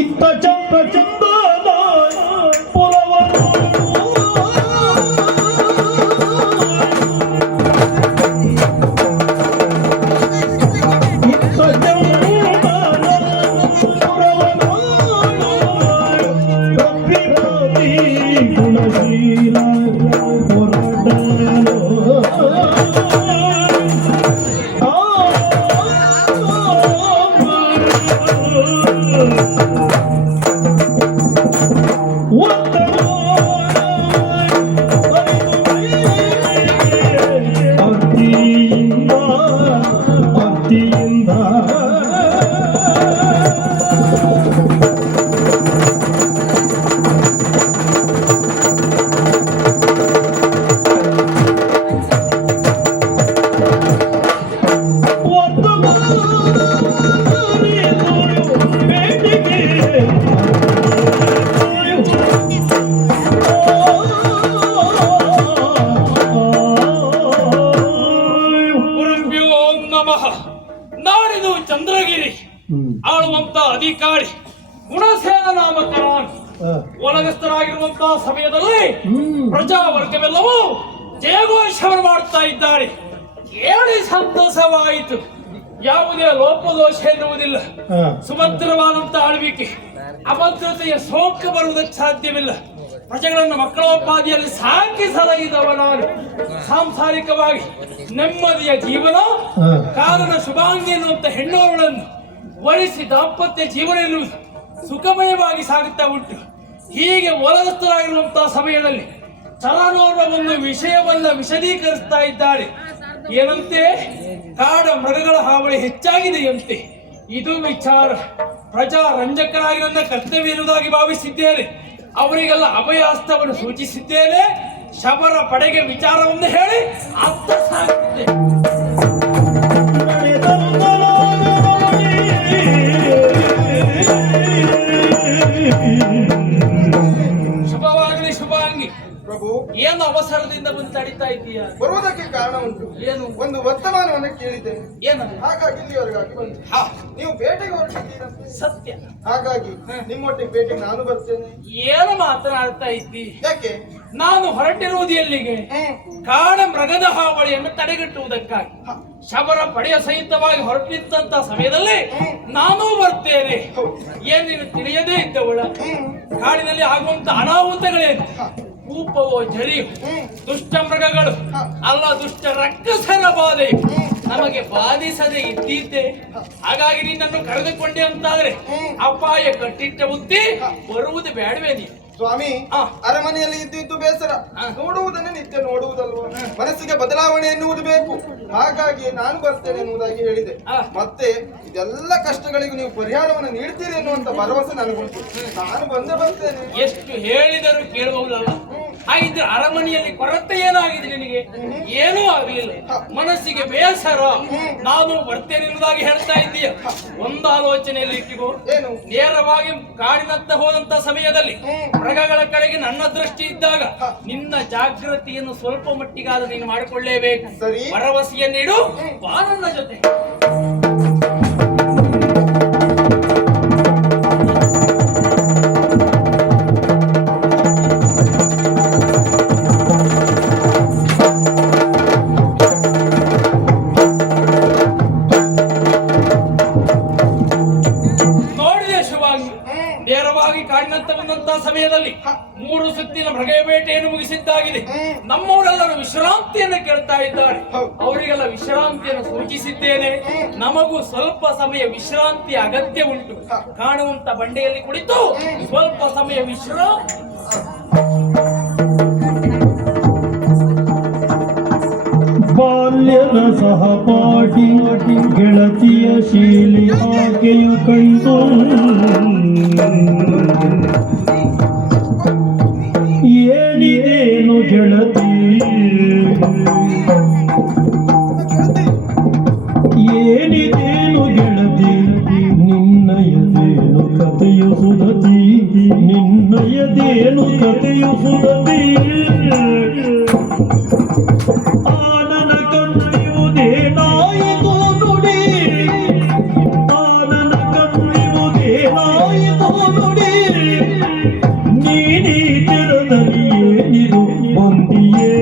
ಇತ್ತ ಚಂದ ಚಂದದ ಪುರವನ್ನು ಇತ್ತ ಚಂದದ ಪುರವನ್ನು ಕಪ್ಪಿ ಪಾಪಿ ಗುಣಶೀಲ ಹೊರಡಲು ಗುರುಭ್ಯೋ ನಮಃ. ನಾಡಿದು ಚಂದ್ರಗಿರಿ ಆಳುವಂತ ಅಧಿಕಾರಿ ಗುಣಸೇನ ನಾಮಕ ನಾನು ಒಳಗಸ್ಥರಾಗಿರುವಂತಹ ಸಮಯದಲ್ಲಿ ಪ್ರಜಾವರ್ಗವೆಲ್ಲವೂ ಜಯಘೋಷವನ್ನು ಮಾಡುತ್ತಾ ಇದ್ದಾರೆ. ಕೇಳಿ ಸಂತಸವಾಯಿತು. ಯಾವುದೇ ಲೋಪದೋಷ ಎನ್ನುವುದಿಲ್ಲ. ಸುಭದ್ರವಾದಂತ ಆಳ್ವಿಕೆ, ಅಭದ್ರತೆಯ ಸೋಂಕ ಬರುವುದಕ್ಕೆ ಸಾಧ್ಯವಿಲ್ಲ. ಪ್ರಜೆಗಳನ್ನು ಮಕ್ಕಳೋಪಾದಿಯಲ್ಲಿ ಸಾಕಿ ಸಲಹಿದವ ನಾನು. ಸಾಂಸಾರಿಕವಾಗಿ ನೆಮ್ಮದಿಯ ಜೀವನ ಕಾರಣ ಶುಭಾಂಗಿ ಎನ್ನುವಂತ ಹೆಣ್ಣೋರುಗಳನ್ನು ವಹಿಸಿ ದಾಂಪತ್ಯ ಜೀವನ ಎನ್ನುವುದು ಸುಖಮಯವಾಗಿ ಸಾಗುತ್ತಾ ಉಂಟು. ಹೀಗೆ ಒಲಗಸ್ಥರಾಗಿರುವಂತಹ ಸಮಯದಲ್ಲಿ ಚಲನೋರ್ವ ಒಂದು ವಿಷಯವನ್ನ ವಿಶದೀಕರಿಸ್ತಾ ಇದ್ದಾರೆ. ಏನಂತೆ? ಕಾಡ ಮೃಗಗಳ ಹಾವಳಿ ಹೆಚ್ಚಾಗಿದೆಯಂತೆ. ಇದು ವಿಚಾರ. ಪ್ರಜಾ ರಂಜಕರಾಗಿ ನನ್ನ ಕರ್ತವ್ಯ ಎನ್ನುವುದಾಗಿ ಭಾವಿಸಿದ್ದೇನೆ. ಅವರಿಗೆಲ್ಲ ಅಭಯಾಸ್ತವನ್ನು ಸೂಚಿಸಿದ್ದೇನೆ. ಶಬರ ಪಡೆಗೆ ವಿಚಾರವನ್ನು ಹೇಳಿ ಅರ್ಥ ಸಾಗುತ್ತೆ. ಶುಭವಾಗಲಿ ಶುಭಾಂಗಿ. ಪ್ರಭು, ಏನು ಅವಸರದಿಂದ ಬಂದು ತಡಿತಾ ಇದ್ದೀಯಾ? ಬರುವುದಕ್ಕೆ ಕಾರಣ ಉಂಟು. ಏನು? ಒಂದು ವರ್ತಮಾನವನ್ನು ಕೇಳಿದ್ದೇನೆ, ಏನದು? ಹಾಗಾಗಿ ಇಲ್ಲಿವರೆಗಾಗಿ ಬಂದೆ. ನೀವು ಬೇಟೆಗೆ ಹೊರಟಿದ್ದೀರಾ? ಸತ್ಯ. ಹಾಗಾಗಿ ನಿಮ್ಮೊಟ್ಟಿಗೆ ಬೇಟೆಗೆ ನಾನು ಬರ್ತೇನೆ. ಏನು ಮಾತನಾಡ್ತಾ ಇದ್ದಿ? ಯಾಕೆ? ನಾನು ಹೊರಟಿರುವುದು ಎಲ್ಲಿಗೆ? ಕಾಡ ಮೃಗದ ಹಾವಳಿಯನ್ನು ತಡೆಗಟ್ಟುವುದಕ್ಕಾಗಿ. ಶಬರ ಪಡೆಯ ಸಹಿತವಾಗಿ ಹೊರಟಿದ್ದಂತ ಸಮಯದಲ್ಲಿ ನಾನೂ ಬರ್ತೇನೆ. ಏನ್ ನೀನು ತಿಳಿಯದೇ ಇದ್ದವಳ? ಕಾಡಿನಲ್ಲಿ ಆಗುವಂತ ಅನಾಹುತಗಳೇನು? ಕೂಪವೋ ಝರಿಯು, ದುಷ್ಟ ಮೃಗಗಳು ಅಲ್ಲ ದುಷ್ಟ ರಕ್ಕಸರ ಬಾಧೆ ನಮಗೆ ಬಾಧಿಸದೆ ಇದ್ದಿದ್ದೆ. ಹಾಗಾಗಿ ನಿನ್ನನ್ನು ಕರೆದುಕೊಂಡೆ ಅಂತಾದ್ರೆ ಅಪಾಯ ಕಟ್ಟಿಟ್ಟ ಬುದ್ಧಿ ಬರುವುದು ಬೇಡವೇ ನೀ? ಸ್ವಾಮಿ, ಅರಮನೆಯಲ್ಲಿ ಇದ್ದು ಬೇಸರ, ನೋಡುವುದನ್ನು ನಿತ್ಯ ನೋಡುವುದಲ್ವ? ಮನಸ್ಸಿಗೆ ಬದಲಾವಣೆ ಎನ್ನುವುದು ಬೇಕು. ಹಾಗಾಗಿ ನಾನು ಬರ್ತೇನೆ ಎನ್ನುವುದಾಗಿ ಹೇಳಿದೆ. ಮತ್ತೆ ಇದೆಲ್ಲ ಕಷ್ಟಗಳಿಗೂ ನೀವು ಪರಿಹಾರವನ್ನು ನೀಡ್ತೀರಿ ಎನ್ನುವಂತ ಭರವಸೆ ನನಗುಂಟು. ನಾನು ಬಂದೇ ಬರ್ತೇನೆ. ಎಷ್ಟು ಹೇಳಿದರೂ ಕೇಳುವುದಲ್ಲ. ಹಾಗಿದ್ರೆ ಅರಮನೆಯಲ್ಲಿ ಕೊರತೆ ಏನಾಗಿದೆ ನಿನಗೆ? ಏನೂ ಆಗಲಿಲ್ಲ. ಮನಸ್ಸಿಗೆ ಬೇಸರ, ನಾನು ಬರ್ತೇನೆ ಎನ್ನುವುದಾಗಿ ಹೇಳ್ತಾ ಇದ್ದೀಯ. ಒಂದು ಆಲೋಚನೆಯಲ್ಲಿ ಇಟ್ಟಿಗೋ. ಏನು? ನೇರವಾಗಿ ಕಾಡಿನತ್ತ ಹೋದಂತ ಸಮಯದಲ್ಲಿ ಮೃಗಗಳ ಕಡೆಗೆ ನನ್ನ ದೃಷ್ಟಿ ಇದ್ದಾಗ ನಿನ್ನ ಜಾಗೃತಿಯನ್ನು ಸ್ವಲ್ಪ ಮಟ್ಟಿಗಾದ ನೀನು ಮಾಡಿಕೊಳ್ಳೇಬೇಕು. ಸರಿ. ಭರವಸೆಯನ್ನಿಡು, ಬಾ ನನ್ನ ಜೊತೆ. ನೇರವಾಗಿ ಕಾಡಿನಂತ ಬಂದಂತಹ ಸಮಯದಲ್ಲಿ 3 ಸುತ್ತಿನ ಮೃಗ ಬೇಟೆಯನ್ನು ಮುಗಿಸಿದ್ದಾಗಿದೆ. ನಮ್ಮವರೆಲ್ಲರೂ ವಿಶ್ರಾಂತಿಯನ್ನು ಕೇಳ್ತಾ ಇದ್ದಾರೆ. ಅವರಿಗೆಲ್ಲ ವಿಶ್ರಾಂತಿಯನ್ನು ಸೂಚಿಸಿದ್ದೇನೆ. ನಮಗೂ ಸ್ವಲ್ಪ ಸಮಯ ವಿಶ್ರಾಂತಿ ಅಗತ್ಯ ಉಂಟು. ಕಾಣುವಂತ ಬಂಡೆಯಲ್ಲಿ ಕುಳಿತು ಸ್ವಲ್ಪ ಸಮಯ ವಿಶ್ರಾಂತಿ. ಬಾಲ್ಯದ ಸಹಪಾಠಿ ಗೆಳತಿಯ ಶೀಲಿ ಆಕೆಯು ಕಂಡು ಏನಿದೇನು ಗೆಳತಿ ಏನಿದೇನು ಗೆಳತಿ ನಿನ್ನಯದೇನು ಕಥೆಯು ಸುಧತಿ ನಿನ್ನಯದೇನು ಕಥೆಯು ಸುಧತಿ ಆನನ ಕಣ್ಣಿವುದೇನಾಯಿತು ನುಡಿ ಆನನ ಕಣ್ಣಿವುದೇನಾಯಿತು ನುಡಿ ನೀನೀ ತೆರದಲ್ಲಿಯೇನಿರು ಬಂದಿಯೇ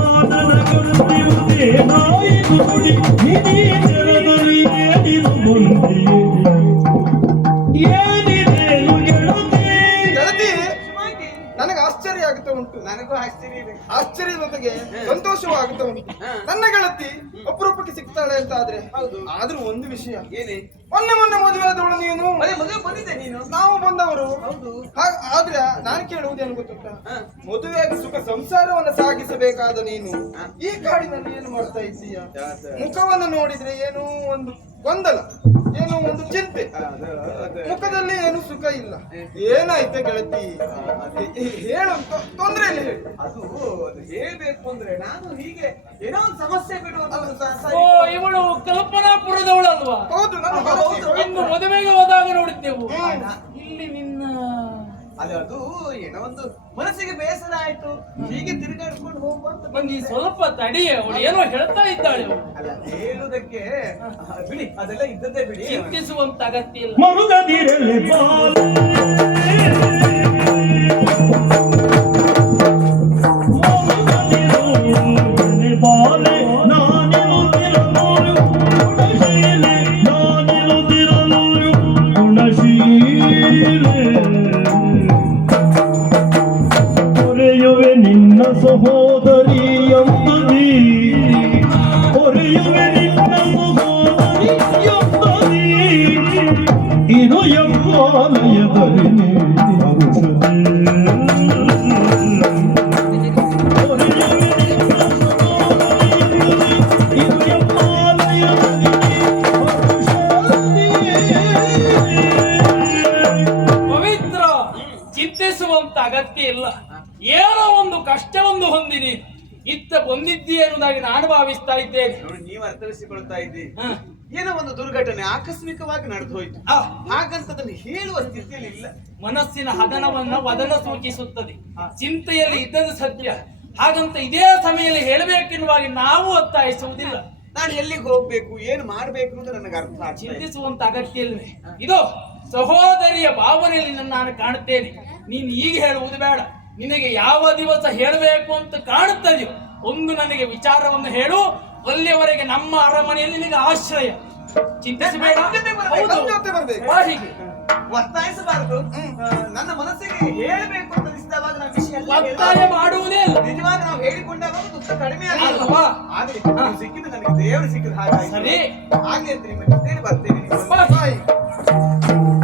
ಆನನ ಕಣ್ಣಿವುದೇನಾಯಿತು ನುಡಿ ನೀನೀ ತೆರದಲ್ಲಿಯೇನಿರು ಬಂದಿಯೇ ಏನಿದೇನು ಗೆಳತಿ ಗೆಳತಿ ನನಗೆ ಆಶ್ಚರ್ಯ ಆಗುತ್ತಾ ಉಂಟು. ನನಗೂ ಆಶ್ಚರ್ಯ ಇದೆ. ಆಶ್ಚರ್ಯದ ಜೊತೆಗೆ ಸಂತೋಷವೂ ಆಗುತ್ತಾ ಉಂಟು. ನನ್ನ ಗೆಳತಿ ಅಪರೂಪಕ್ಕೆ ಸಿಗ್ತಾಳೆ ಅಂತ ಆದ್ರೆ ಆದ್ರೂ ಒಂದು ವಿಷಯ ಏನೇ? ಮೊನ್ನೆ ಮದುವೆ ಆದವಳು ನೀನು, ಅದೇ ಮದುವೆ ಬಂದಿದ್ದೆ ನೀನು. ನಾವು ಬಂದವರು. ಹೌದು. ಆದ್ರೆ ನಾನು ಕೇಳುವುದೇನು ಗೊತ್ತುಂಟಾ, ಮದುವೆಯಾಗಿ ಸುಖ ಸಂಸಾರವನ್ನು ಸಾಗಿಸಬೇಕಾದ ನೀನು ಈ ಕಾಡಿನಲ್ಲಿ ಏನು ಮಾಡ್ತಾ ಇದ್ದೀಯ? ಮುಖವನ್ನು ನೋಡಿದ್ರೆ ಏನೋ ಒಂದು ಗೊಂದಲ, ಏನೋ ಒಂದು ಚಿಂತೆ, ಮುಖದಲ್ಲಿ ಏನು ಸುಖ ಇಲ್ಲ. ಏನಾಯ್ತು ಗೆಳತಿ? ಹೇಳು, ತೊಂದ್ರೆ ಇಲ್ಲ ಹೇಳು. ಅದು ಹೇಳ್ಬೇಕು ಅಂದ್ರೆ ನಾನು ಹೀಗೆ ಏನೋ ಒಂದು ಸಮಸ್ಯೆ ಬಿಡುವುದು ಓ ಇವಳು ಕಲ್ಪನಾಪುರದವಳಲ್ವಾ? ಹೌದು, ನನ್ನ ಇನ್ನು ಮದುವೆಗೆ ಹೋದಾಗ ನೋಡಿದ್ದೆವು. ಇಲ್ಲಿ ನಿನ್ನ ಅದು ಏನೋ ಒಂದು ಮನಸ್ಸಿಗೆ ಬೇಸರ ಆಯ್ತು, ಹೀಗೆ ತಿರುಗಾಡ್ಕೊಂಡು ಹೋಗುವಂತ ಬನ್ನಿ ಸ್ವಲ್ಪ ತಡಿಯೇ, ಅವಳು ಏನೋ ಹೇಳ್ತಾ ಇದ್ದಾಳೆ. ಅವಳು ಅಲ್ಲ ಹೇಳುದಕ್ಕೆ ಬಿಡಿ, ಅದೆಲ್ಲ ಇದ್ದದ್ದೇ ಬಿಡಿ. ಚಿಂತಿಸುವಂತ ಅಗತ್ಯ ಇಲ್ಲ. ಮರುಗದಿರಲೆ ಬಾಲೆ ಮರುಗದಿರಲೆ ಬಾಲೆ ನಾನಿರುತ್ತಿರಲು ಗುಣಶೀಲೆ ನಾನಿರುತ್ತಿರಲು ಗುಣಶೀಲೆ ಒರೆಯುವೆ ನಿನ್ನ ಸಹೋದರಿ ಎಂಬುದಿ ಒರೆಯುವೆ ನಿನ್ನ ಸಹೋದರಿ ಎಂಬುದಿ ಇದು ಎಂಬಾಲಯದಲ್ಲಿ ಔಷಧಿ ಒರೆಯುವೆ ನಿನ್ನ ಸಹೋದರಿ ಎಂಬುದಿ ಇದು ಎಂಬಾಲಯದಲ್ಲಿ ಔಷಧಿ. ಪವಿತ್ರ, ಚಿಂತಿಸುವಂತ ಅಗತ್ಯ ಇಲ್ಲ. ಏನೋ ಒಂದು ಕಷ್ಟವನ್ನು ಹೊಂದಿನಿ ಇತ್ತ ಬಂದಿದ್ದೀ ಎನ್ನುವುದಾಗಿ ನಾನು ಭಾವಿಸ್ತಾ ಇದ್ದೇನೆ. ನೋಡಿ, ನೀವು ಅರ್ಥೈಸಿಕೊಳ್ತಾ ಇದ್ದೀರಿ. ಹ. ಏನೋ ಒಂದು ದುರ್ಘಟನೆ ಆಕಸ್ಮಿಕವಾಗಿ ನಡೆದು ಹೋಯ್ತು, ಹಾಗಂತ ಅದನ್ನು ಹೇಳುವ ಸ್ಥಿತಿಯಲ್ಲಿ ಇಲ್ಲ. ಮನಸ್ಸಿನ ಹದನವನ್ನ ವದನ ಸೂಚಿಸುತ್ತದೆ. ಚಿಂತೆಯಲ್ಲಿ ಇದ್ದದ್ದು ಸತ್ಯ, ಹಾಗಂತ ಇದೇ ಸಮಯದಲ್ಲಿ ಹೇಳಬೇಕೆನ್ನುವಾಗಿ ನಾವು ಒತ್ತಾಯಿಸುವುದಿಲ್ಲ. ನಾನು ಎಲ್ಲಿಗೆ ಹೋಗ್ಬೇಕು, ಏನು ಮಾಡ್ಬೇಕು ಅಂತ ನನಗೆ ಅರ್ಥ ಆಗ್ತಿಲ್ಲ. ಚಿಂತಿಸುವಂತ ಅಗತ್ಯ ಇಲ್ವೇ? ಇದು ಸಹೋದರಿಯ ಭಾವನೆಯಲ್ಲಿ ನಾನು ಕಾಣುತ್ತೇನೆ. ನೀನು ಈಗ ಹೇಳುವುದು ಬೇಡ. ನಿನಗೆ ಯಾವ ದಿವಸ ಹೇಳಬೇಕು ಅಂತ ಕಾಣುತ್ತದೆಯೋ ಒಂದು ನನಗೆ ವಿಚಾರವನ್ನು ಹೇಳು. ಅಲ್ಲಿಯವರೆಗೆ ನಮ್ಮ ಅರಮನೆಯಲ್ಲಿ ನಿನಗೆ ಆಶ್ರಯ. ಚಿಂತಿಸಬೇಡ. ಹೌದು. ಜೊತೆ ಬರ್ಬೇಕು. ಬಾ ಹೀಗೆ. ಒತ್ತಾಯಿಸಬಾರದು. ನನ್ನ ಮನಸ್ಸಿಗೆ ಹೇಳಬೇಕು ಅಂತ ಅನಿಸಿದವಾಗ ನಾವು ವಿಷಯ ಎಲ್ಲ ಒತ್ತಾಯ ಮಾಡುವುದೇ ಇಲ್ಲ. ನಿಜವಾಗಿ ನಾವು ಹೇಳಿಕೊಂಡಾಗ ದುಃಖ ಕಡಿಮೆ ಅಲ್ವಾ? ಆಗಲಿ. ನೀವು ಸಿಕ್ಕಿದ್ದು ನನಗೆ ದೇವರು ಸಿಕ್ಕಿದ ಹಾಗಾಗಿ ಸರಿ. ಆಗ್ಲಿ ಅಂತ ನಿಮ್ಮ ಜೊತೆ ಬರ್ತೇನೆ. ಬಾ. ಬಾಯ್.